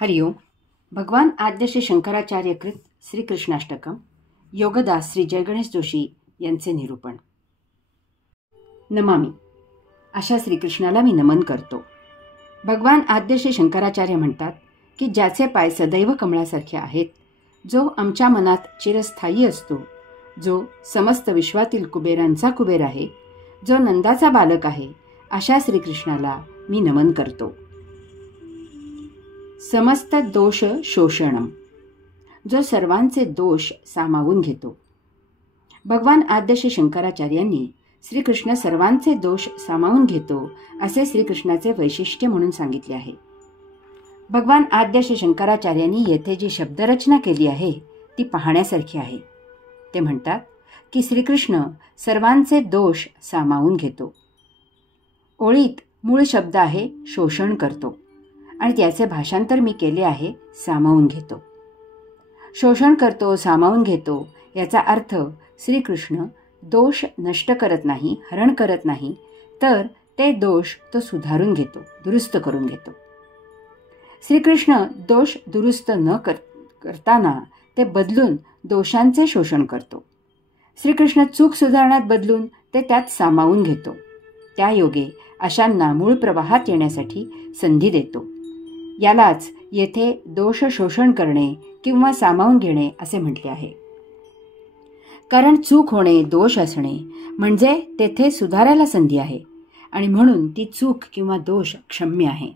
हरिओम. भगवान आद्य श्री शंकराचार्यकृत श्रीकृष्णाष्टकम योगदास श्री जयगणेश जोशी यांचे निरूपण. नमामि. अशा श्रीकृष्णाला मी नमन करतो. भगवान आद्य श्री शंकराचार्य म्हणतात की ज्याचे पाय सदैव कमळासारखे आहेत, जो आमच्या मनात चिरस्थायी असतो, जो समस्त विश्वातील कुबेरांचा कुबेर आहे, जो नंदाचा बालक आहे, अशा श्रीकृष्णाला मी नमन करतो. समस्त दोष शोषणम, जो सर्वांचे दोष सामावून घेतो. भगवान आद्य श्री शंकराचार्यांनी श्रीकृष्ण सर्वांचे दोष सामावून घेतो असे श्रीकृष्णाचे वैशिष्ट्य म्हणून सांगितले आहे. भगवान आद्य श्री शंकराचार्यांनी येथे जी शब्दरचना केली आहे ती पाहण्यासारखी आहे. ते म्हणतात की श्रीकृष्ण सर्वांचे दोष सामावून घेतो. ओळीत मूळ शब्द आहे शोषण करतो आणि त्याचे भाषांतर मी केले आहे सामावून घेतो. शोषण करतो, सामावून घेतो याचा अर्थ श्रीकृष्ण दोष नष्ट करत नाही, हरण करत नाही, तर ते दोष तो सुधारून घेतो, दुरुस्त करून घेतो. श्रीकृष्ण दोष दुरुस्त न करताना ते बदलून दोषांचे शोषण करतो. श्रीकृष्ण चूक सुधारण्यात बदलून ते त्यात सामावून घेतो. त्या योगे अशांना मूळ प्रवाहात येण्यासाठी संधी देतो. यालाच येथे दोष शोषण करणे किंवा सामावून घेणे असे म्हटले आहे. कारण चूक होणे, दोष असणे म्हणजे तेथे सुधारायला संधी आहे आणि म्हणून ती चूक किंवा दोष क्षम्य आहे.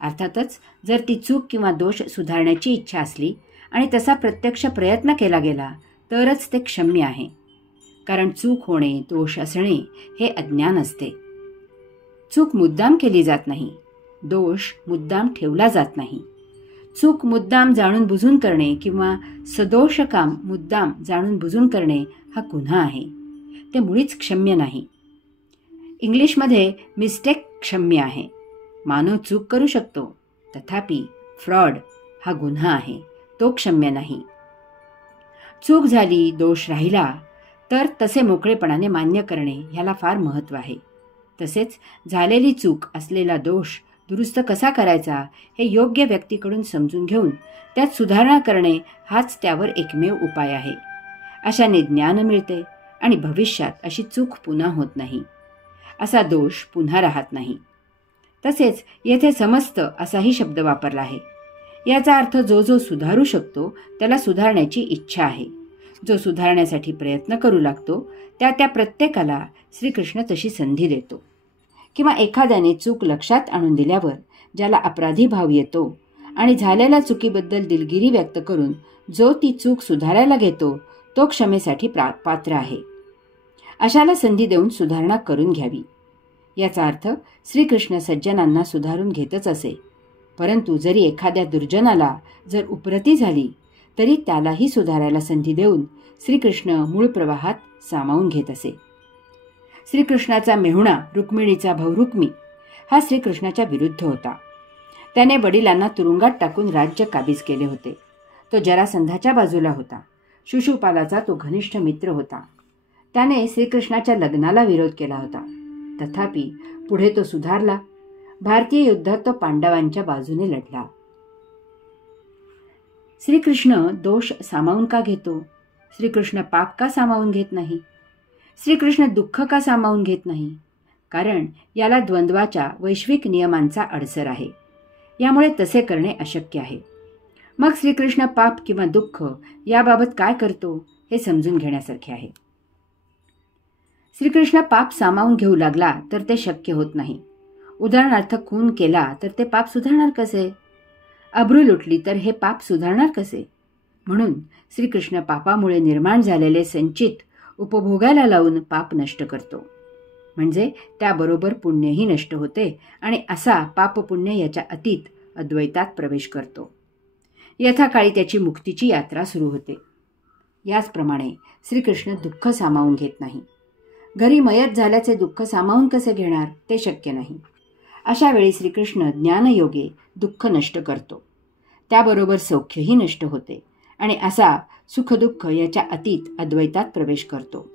अर्थातच जर ती चूक किंवा दोष सुधारण्याची इच्छा असली आणि तसा प्रत्यक्ष प्रयत्न केला गेला तरच ते क्षम्य आहे. कारण चूक होणे, दोष असणे हे अज्ञान असते. चूक मुद्दाम केली जात नाही, दोष मुद्दाम ठेवला जात नाही. चूक मुद्दाम जाणून बुजून करणे किंवा सदोष काम मुद्दाम जाणून बुजून करणे हा गुन्हा आहे. ते मुळीच क्षम्य नाही. इंग्लिशमध्ये मिस्टेक क्षम्य आहे. मानव चूक करू शकतो, तथापि फ्रॉड हा गुन्हा आहे, तो क्षम्य नाही. चूक झाली, दोष राहिला तर तसे मोकळेपणाने मान्य करणे ह्याला फार महत्त्व आहे. तसेच झालेली चूक, असलेला दोष दुरुस्त कसा करायचा हे योग्य व्यक्तीकडून समजून घेऊन त्यात सुधारणा करणे हाच त्यावर एकमेव उपाय आहे. अशाने ज्ञान मिळते आणि भविष्यात अशी चूक पुन्हा होत नाही, असा दोष पुन्हा राहत नाही. तसेच येथे समस्त असाही शब्द वापरला आहे. याचा अर्थ जो सुधारू शकतो त्याला सुधारण्याची इच्छा आहे. जो सुधारण्यासाठी प्रयत्न करू लागतो त्या प्रत्येकाला श्रीकृष्ण तशी संधी देतो. किंवा एखाद्याने चूक लक्षात आणून दिल्यावर ज्याला अपराधी भाव येतो आणि झालेल्या चुकीबद्दल दिलगिरी व्यक्त करून जो ती चूक सुधारायला घेतो तो क्षमेसाठी पात्र आहे. अशाला संधी देऊन सुधारणा करून घ्यावी. याचा अर्थ श्रीकृष्ण सज्जनांना सुधारून घेतच असे. परंतु जरी एखाद्या दुर्जनाला जर उपरती झाली तरी त्यालाही सुधारायला संधी देऊन श्रीकृष्ण मूळ प्रवाहात सामावून घेत असे. श्रीकृष्णाचा मेहुणा रुक्मिणीचा भाऊ रुक्मी हा श्रीकृष्णाच्या विरुद्ध होता. त्याने वडिलांना तुरुंगात टाकून राज्य काबीज केले होते. तो जरासंधाच्या बाजूला होता. शिशुपालाचा तो घनिष्ठ मित्र होता. त्याने श्रीकृष्णाच्या लग्नाला विरोध केला होता. तथापि पुढे तो सुधारला. भारतीय युद्धात तो पांडवांच्या बाजूने लढला. श्रीकृष्ण दोष सामावून का घेतो? श्रीकृष्ण पाप का सामावून घेत नाही? श्रीकृष्ण दुःख का सामावून घेत नाही? कारण याला द्वंद्वाच्या वैश्विक नियमांचा अडसर आहे. यामुळे तसे करणे अशक्य आहे. मग श्रीकृष्ण पाप किंवा दुःख याबाबत काय करतो हे समजून घेण्यासारखे आहे. श्रीकृष्ण पाप सामावून घेऊ लागला तर ते शक्य होत नाही. उदाहरणार्थ खून केला तर ते पाप सुधारणार कसे? अब्रू लुटली तर हे पाप सुधारणार कसे? म्हणून श्रीकृष्ण पापामुळे निर्माण झालेले संचित उपभोगायला लावून पाप नष्ट करतो. म्हणजे त्याबरोबर पुण्यही नष्ट होते आणि असा पाप पुण्य याच्या अतीत अद्वैतात प्रवेश करतो. यथाकाळी त्याची मुक्तीची यात्रा सुरू होते. याचप्रमाणे श्रीकृष्ण दुःख सामावून घेत नाही. घरी मयत झाल्याचे दुःख सामावून कसे घेणार ते शक्य नाही. अशा वेळी श्रीकृष्ण ज्ञानयोगे दुःख नष्ट करतो. त्याबरोबर सौख्यही नष्ट होते आणि असा सुखदुःख याच्या अतीत अद्वैतात प्रवेश करतो.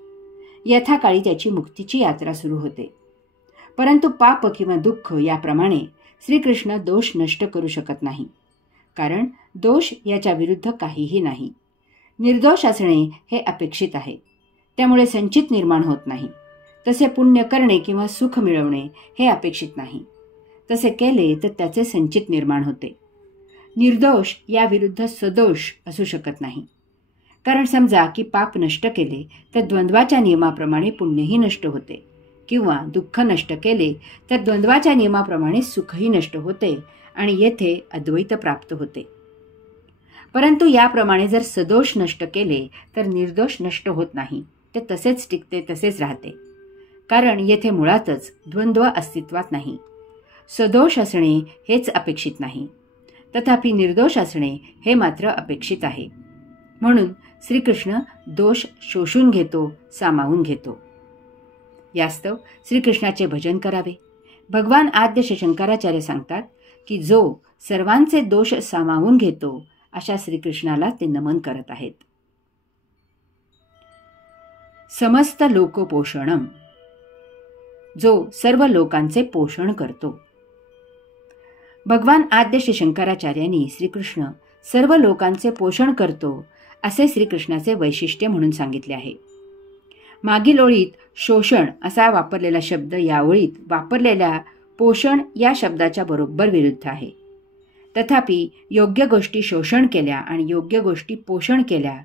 यथाकाळी त्याची मुक्तीची यात्रा सुरू होते. परंतु पाप किंवा दुःख याप्रमाणे श्रीकृष्ण दोष नष्ट करू शकत नाही. कारण दोष याच्या विरुद्ध काहीही नाही. निर्दोष असणे हे अपेक्षित आहे, त्यामुळे संचित निर्माण होत नाही. तसे पुण्य करणे किंवा सुख मिळवणे हे अपेक्षित नाही. तसे केले तर त्याचे संचित निर्माण होते. निर्दोष याविरुद्ध सदोष असू शकत नाही. कारण समजा की पाप नष्ट केले तर द्वंद्वाच्या नियमाप्रमाणे पुण्यही नष्ट होते, किंवा दुःख नष्ट केले तर द्वंद्वाच्या नियमाप्रमाणे सुखही नष्ट होते आणि येथे अद्वैत प्राप्त होते. परंतु याप्रमाणे जर सदोष नष्ट केले तर निर्दोष नष्ट होत नाही, ते तसेच टिकते, तसेच राहते. कारण येथे मुळातच द्वंद्व अस्तित्वात नाही. सदोष असणे हेच अपेक्षित नाही, तथापि निर्दोष असणे हे मात्र अपेक्षित आहे. म्हणून श्रीकृष्ण दोष शोषून घेतो, सामावून घेतो. यास्तव श्रीकृष्णाचे भजन करावे. भगवान आद्य शंकराचार्य सांगतात की जो सर्वांचे दोष सामावून घेतो अशा श्रीकृष्णाला ते नमन करत आहेत. समस्त लोकपोषणम, जो सर्व लोकांचे पोषण करतो. भगवान आद्य शंकराचार्यांनी श्रीकृष्ण सर्व लोकांचे पोषण करतो असे श्रीकृष्णाचे वैशिष्ट्य म्हणून सांगितले आहे. मागील ओळीत शोषण असा वापरलेला शब्द या ओळीत वापरलेल्या पोषण या शब्दाच्या बरोबर विरुद्ध आहे. तथापि योग्य गोष्टी शोषण केल्या आणि योग्य गोष्टी पोषण केल्या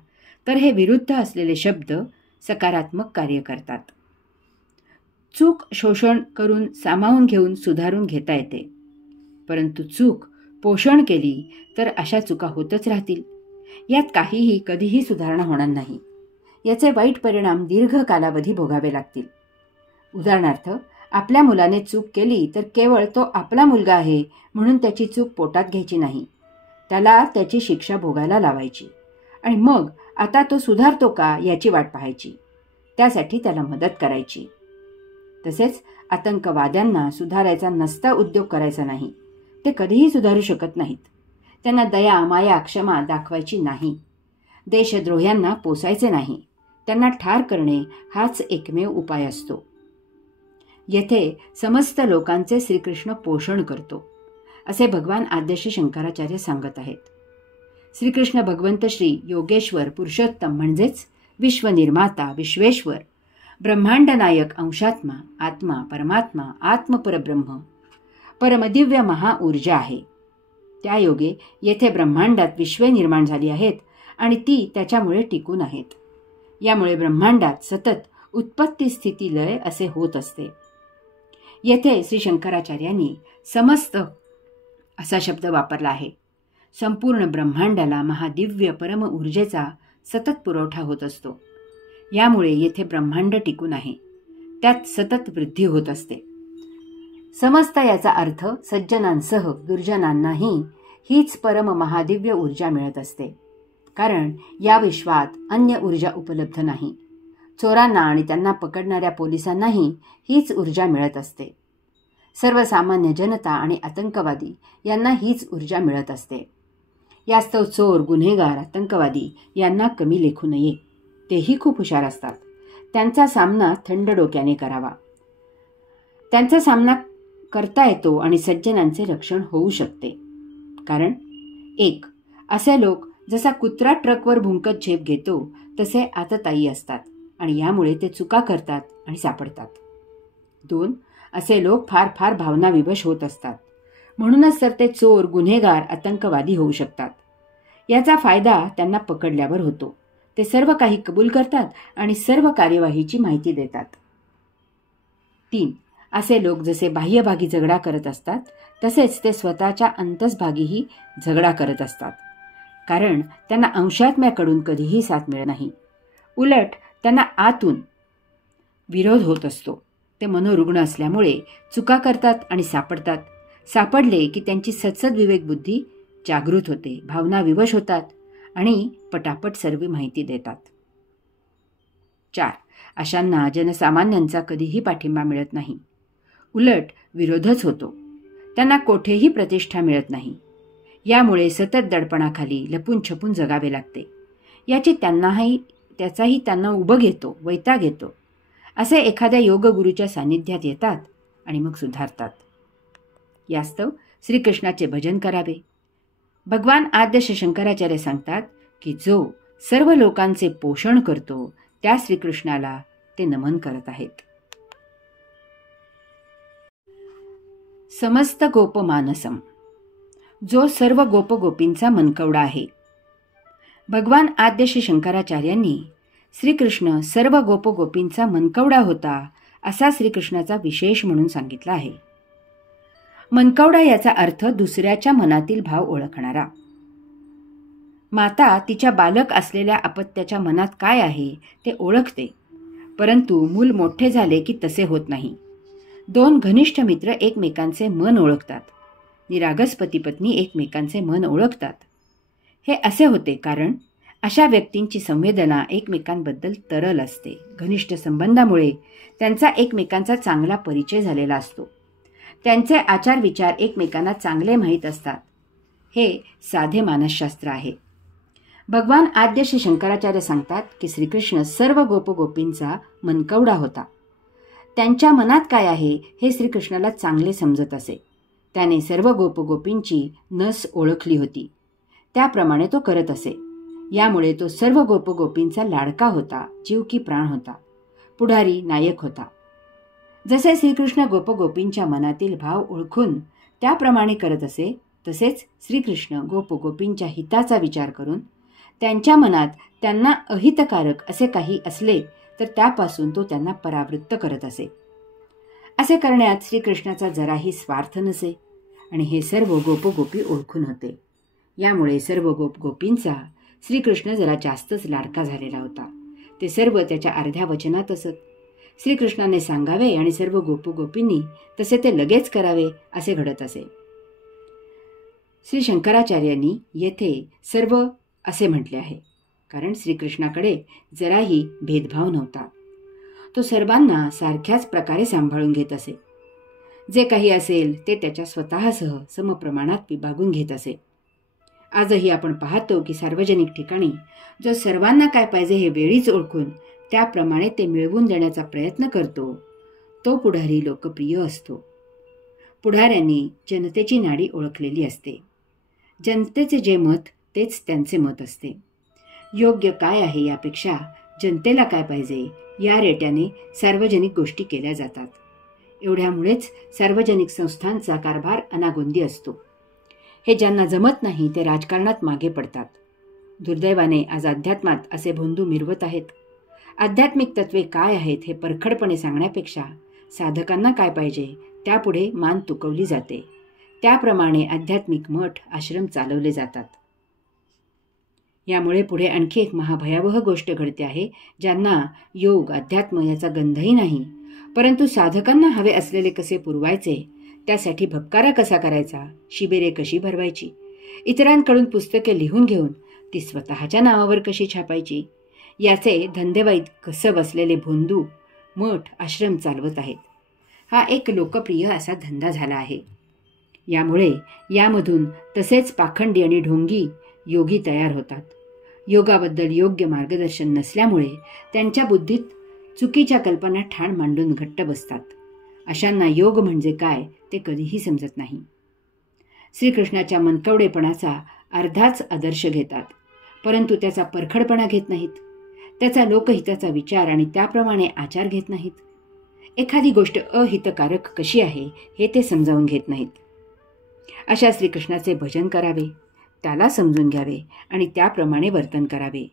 तर हे विरुद्ध असलेले शब्द सकारात्मक कार्य करतात. चूक शोषण करून सामावून घेऊन सुधारून घेता येते, परंतु चूक पोषण केली तर अशा चुका होतच राहतील. यात काहीही कधीही सुधारणा होणार नाही. याचे वाईट परिणाम दीर्घ कालावधी भोगावे लागतील. उदाहरणार्थ, आपल्या मुलाने चूक केली तर केवळ तो आपला मुलगा आहे म्हणून त्याची चूक पोटात घ्यायची नाही. त्याला त्याची शिक्षा भोगायला लावायची आणि मग आता तो सुधारतो का याची वाट पाहायची. त्यासाठी त्याला मदत करायची. तसेच आतंकवाद्यांना सुधारायचा नसता उद्योग करायचा नाही. ते कधीही सुधारू शकत नाहीत. त्यांना दया, माया, क्षमा दाखवायची नाही. देशद्रोह्यांना पोसायचे नाही. त्यांना ठार करणे हाच एकमेव उपाय असतो. येथे समस्त लोकांचे श्रीकृष्ण पोषण करतो असे भगवान आद्यश्री शंकराचार्य सांगत आहेत. श्रीकृष्ण भगवंत श्री योगेश्वर पुरुषोत्तम म्हणजेच विश्वनिर्माता, विश्वेश्वर, ब्रह्मांड नायक, अंशात्मा, आत्मा, परमात्मा, आत्मपरब्रह्म, परमदिव्य महाऊर्जा आहे. त्या योगे येथे ब्रह्मांडात विश्वे निर्माण झाली आहेत आणि ती त्याच्यामुळे टिकून आहेत. यामुळे ब्रह्मांडात सतत उत्पत्ती, स्थिती, लय असे होत असते. येथे श्री शंकराचार्यांनी समस्त असा शब्द वापरला आहे. संपूर्ण ब्रह्मांडाला महादिव्य परम ऊर्जेचा सतत पुरवठा होत असतो. यामुळे येथे ब्रह्मांड टिकून आहे. त्यात सतत वृद्धी होत असते. समस्त याचा अर्थ सज्जनांसह दुर्जनांनाही हीच परम महादिव्य ऊर्जा मिळत असते. कारण या विश्वात अन्य ऊर्जा उपलब्ध नाही. चोरांना आणि त्यांना पकडणाऱ्या पोलिसांनाही हीच ऊर्जा मिळत असते. सर्वसामान्य जनता आणि आतंकवादी यांना हीच ऊर्जा मिळत असते. यास्तव चोर, गुन्हेगार, आतंकवादी यांना कमी लेखू नये. तेही खूप हुशार असतात. त्यांचा सामना थंड डोक्याने करावा. त्यांचा सामना करता येतो आणि सज्जनांचे रक्षण होऊ शकते. कारण 1. असे लोक जसा कुत्रा ट्रकवर भुंकत झेप घेतो तसे आततायी असतात आणि यामुळे ते चुका करतात आणि सापडतात. 2. असे लोक फार फार भावनाविवश होत असतात. म्हणूनच तर ते चोर, गुन्हेगार, आतंकवादी होऊ शकतात. याचा फायदा त्यांना पकडल्यावर होतो. ते सर्व काही कबूल करतात आणि सर्व कार्यवाहीची माहिती देतात. 3. असे लोक जसे बाह्यभागी झगडा करत असतात तसेच ते स्वतःच्या अंतस्भागीही झगडा करत असतात. कारण त्यांना अंशात्म्याकडून कधीही साथ मिळत नाही. उलट त्यांना आतून विरोध होत असतो. ते मनोरुग्ण असल्यामुळे चुका करतात आणि सापडतात. सापडले की त्यांची सत्सद विवेक बुद्धी जागृत होते, भावना विवश होतात आणि पटापट सर्व माहिती देतात. 4. अशांना जनसामान्यांचा कधीही पाठिंबा मिळत नाही. उलट विरोधच होतो. त्यांना कोठेही प्रतिष्ठा मिळत नाही. यामुळे सतत दडपणाखाली लपून छपून जगावे लागते. त्याचाही त्यांना उभं घेतो, वैताग येतो. असे एखाद्या योगगुरूच्या सान्निध्यात येतात आणि मग सुधारतात. यास्तव श्रीकृष्णाचे भजन करावे. भगवान आद्य शंकराचार्य सांगतात की जो सर्व लोकांचे पोषण करतो त्या श्रीकृष्णाला ते नमन करत आहेत. समस्त गोपमानसम, जो सर्व गोपगोपींचा मनकवडा आहे. भगवान आद्य श्री शंकराचार्यांनी श्रीकृष्ण सर्व गोपगोपींचा मनकवडा होता असा श्रीकृष्णाचा विशेष म्हणून सांगितला आहे. मनकवडा याचा अर्थ दुसऱ्याच्या मनातील भाव ओळखणारा. माता तिच्या बालक असलेल्या अपत्याच्या मनात काय आहे ते ओळखते, परंतु मूल मोठे झाले की तसे होत नाही. दोन घनिष्ठ मित्र एकमेकांचे मन ओळखतात, निरागस पती पत्नी एकमेकांचे मन ओळखतात. हे असे होते कारण अशा व्यक्तींची संवेदना एकमेकांबद्दल तरल असते. घनिष्ठ संबंधामुळे त्यांचा एकमेकांचा चांगला परिचय झालेला असतो. त्यांचे आचार विचार एकमेकांना चांगले माहीत असतात. हे साधे मानसशास्त्र आहे. भगवान आद्य श्री शंकराचार्य सांगतात की श्रीकृष्ण सर्व गोपगोपींचा मनकवडा होता. त्यांच्या मनात काय आहे हे श्रीकृष्णाला चांगले समजत असे. त्याने सर्व गोपगोपींची नस ओळखली होती, त्याप्रमाणे तो करत असे. यामुळे तो सर्व गोपगोपींचा लाडका होता, जीव की प्राण होता, पुढारी नायक होता. जसे श्रीकृष्ण गोपगोपींच्या मनातील भाव ओळखून त्याप्रमाणे करत असे, तसेच श्रीकृष्ण गोपगोपींच्या हिताचा विचार करून त्यांच्या मनात त्यांना अहितकारक असे काही असले तर त्यापासून तो त्यांना परावृत्त करत असे. असे करण्यात श्रीकृष्णाचा जराही स्वार्थ नसे आणि हे सर्व गोपगोपी ओळखून होते. यामुळे सर्व गोपगोपींचा श्रीकृष्ण जरा जास्तच लाडका झालेला होता. ते सर्व त्याच्या अर्ध्या वचनात असत. श्रीकृष्णाने सांगावे आणि सर्व गोपगोपींनी तसे ते लगेच करावे असे घडत असे. श्री शंकराचार्यांनी येथे सर्व असे म्हटले आहे कारण श्रीकृष्णाकडे जराही भेदभाव नव्हता. तो सर्वांना सारख्याच प्रकारे सांभाळून घेत असे. जे काही असेल ते त्याच्या स्वतःसह समप्रमाणात विभागून घेत असे. आजही आपण पाहतो की सार्वजनिक ठिकाणी जो सर्वांना काय पाहिजे हे वेळीच ओळखून त्याप्रमाणे ते मिळवून देण्याचा प्रयत्न करतो, तो पुढारी लोकप्रिय असतो. पुढाऱ्यांनी जनतेची नाडी ओळखलेली असते. जनतेचे जे मत तेच त्यांचे मत असते. योग्य काय आहे यापेक्षा जनतेला काय पाहिजे या रेट्याने सार्वजनिक गोष्टी केल्या जातात. एवढ्यामुळेच सार्वजनिक संस्थांचा कारभार अनागोंदी असतो. हे ज्यांना जमत नाही ते राजकारणात मागे पडतात. दुर्दैवाने आज अध्यात्मात असे भोंदू मिरवत आहेत. आध्यात्मिक तत्वे काय आहेत हे परखडपणे सांगण्यापेक्षा साधकांना काय पाहिजे त्यापुढे मान तुकवली जाते. त्याप्रमाणे आध्यात्मिक मठ आश्रम चालवले जातात. यामुळे पुढे आणखी एक महाभयावह गोष्ट घडते आहे. ज्यांना योग अध्यात्म याचा गंधही नाही, परंतु साधकांना हवे असलेले कसे पुरवायचे, त्यासाठी भपकारा कसा करायचा, शिबिरे कशी भरवायची, इतरांकडून पुस्तके लिहून घेऊन ती स्वतःच्या नावावर कशी छापायची, याचे धंदेवाईत कसं बसलेले भोंदू मठ आश्रम चालवत आहेत. हा एक लोकप्रिय असा धंदा झाला आहे. यामुळे यामधून तसेच पाखंडी आणि ढोंगी योगी तयार होतात. योगाबद्दल योग्य मार्गदर्शन नसल्यामुळे त्यांच्या बुद्धीत चुकीच्या कल्पना ठाण मांडून घट्ट बसतात. अशांना योग म्हणजे काय ते कधीही समजत नाही. श्रीकृष्णाच्या मनकवडेपणाचा अर्धाच आदर्श घेतात, परंतु त्याचा परखडपणा घेत नाहीत. त्याचा लोकहिताचा विचार आणि त्याप्रमाणे आचार घेत नाहीत. एखादी गोष्ट अहितकारक कशी आहे हे ते समजावून घेत नाहीत. अशा श्रीकृष्णाचे भजन करावे, त्याला समजून घ्यावे आणि त्याप्रमाणे वर्तन करावे.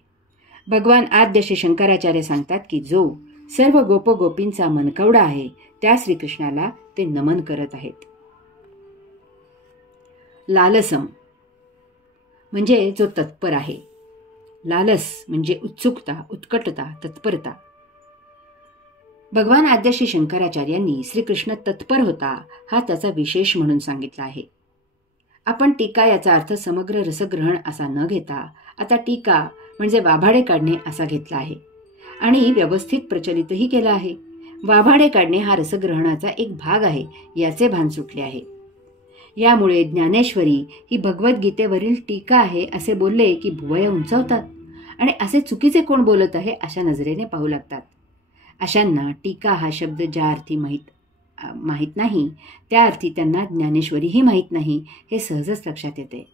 भगवान आद्य श्री शंकराचार्य सांगतात की जो सर्व गोपगोपींचा मनकवडा आहे त्या श्रीकृष्णाला ते नमन करत आहेत. लालसम म्हणजे जो तत्पर आहे. लालस म्हणजे उत्सुकता, उत्कटता, तत्परता. भगवान आद्य श्री शंकराचार्यांनी श्रीकृष्ण तत्पर होता हा त्याचा विशेष म्हणून सांगितला आहे. आपण टीका याचा अर्थ समग्र रसग्रहण असा न घेता आता टीका म्हणजे वाभाडे काढणे असा घेतला आहे आणि व्यवस्थित प्रचलितही केला आहे. वाभाडे काढणे हा रसग्रहणाचा एक भाग आहे याचे भान सुटले आहे. यामुळे ज्ञानेश्वरी ही भगवद्गीतेवरील टीका आहे असे बोलले की भुवया उंचावतात आणि असे चुकीचे कोण बोलत आहे अशा नजरेने पाहू लागतात. अशांना टीका हा शब्द ज्या अर्थी माहीत नाही त्या अर्थी त्यांना ज्ञानेश्वरीही माहीत नाही हे सहजच लक्षात येते.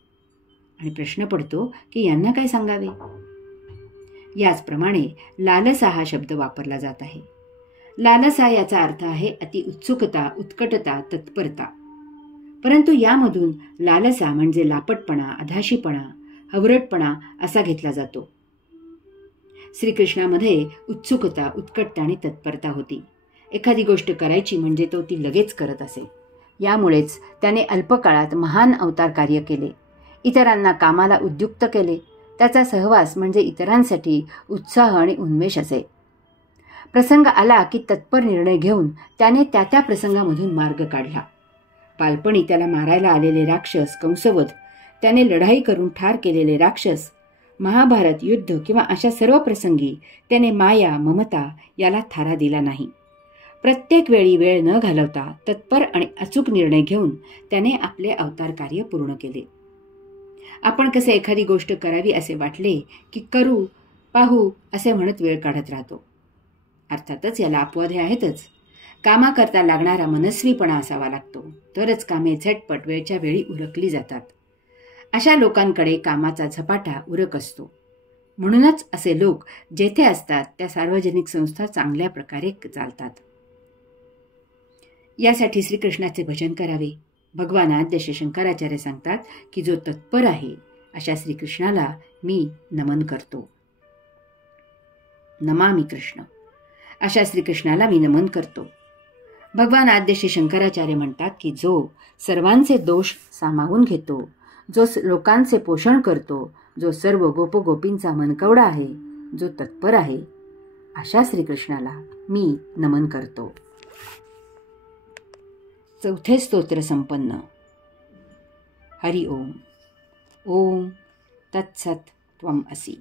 आणि प्रश्न पडतो की यांना काय सांगावे. याचप्रमाणे लालसा हा शब्द वापरला जात आहे. लालसा याचा अर्थ आहे अति उत्सुकता, उत्कटता, तत्परता. परंतु यामधून लालसा म्हणजे लापटपणा, अधाशीपणा, हवरटपणा असा घेतला जातो. श्रीकृष्णामध्ये उत्सुकता, उत्कटता आणि तत्परता होती. एखादी गोष्ट करायची म्हणजे तो ती लगेच करत असे. यामुळेच त्याने अल्पकाळात महान अवतार कार्य केले, इतरांना कामाला उद्युक्त केले. त्याचा सहवास म्हणजे इतरांसाठी उत्साह आणि उन्मेष असे. प्रसंग आला की तत्पर निर्णय घेऊन त्याने त्या प्रसंगामधून मार्ग काढला. बालपणी त्याला मारायला आलेले राक्षस, कंसवध, त्याने लढाई करून ठार केलेले राक्षस, महाभारत, युद्ध किंवा अशा सर्व प्रसंगी त्याने माया, ममता याला थारा दिला नाही. प्रत्येक वेळी वेळ न घालवता तत्पर आणि अचूक निर्णय घेऊन त्याने आपले अवतार कार्य पूर्ण केले. आपण कसे एखादी गोष्ट करावी असे वाटले की करू, पाहू असे म्हणत वेळ काढत राहतो. अर्थातच याला अपवादे आहेतच. कामाकरता लागणारा मनस्वीपणा असावा लागतो, तरच कामे झटपट वेळच्या वेळी उरकली जातात. अशा लोकांकडे कामाचा झपाटा उरक असतो. म्हणूनच असे लोक जेथे असतात त्या सार्वजनिक संस्था चांगल्या प्रकारे चालतात. यासाठी श्रीकृष्णाचे भजन करावे. भगवान आद्य श्री शंकराचार्य सांगतात की जो तत्पर आहे अशा श्रीकृष्णाला मी नमन करतो. नमामि कृष्ण. अशा श्रीकृष्णाला मी नमन करतो. भगवान आद्य श्री शंकराचार्य म्हणतात की जो सर्वांचे दोष सामावून घेतो, जो लोकांचे पोषण करतो, जो सर्व गोपगोपींचा मनकवडा आहे, जो तत्पर आहे, अशा श्रीकृष्णाला मी नमन करतो. चौथे स्तोत्र संपन्न. हरि ओम. ओम तत्सत त्वम असि.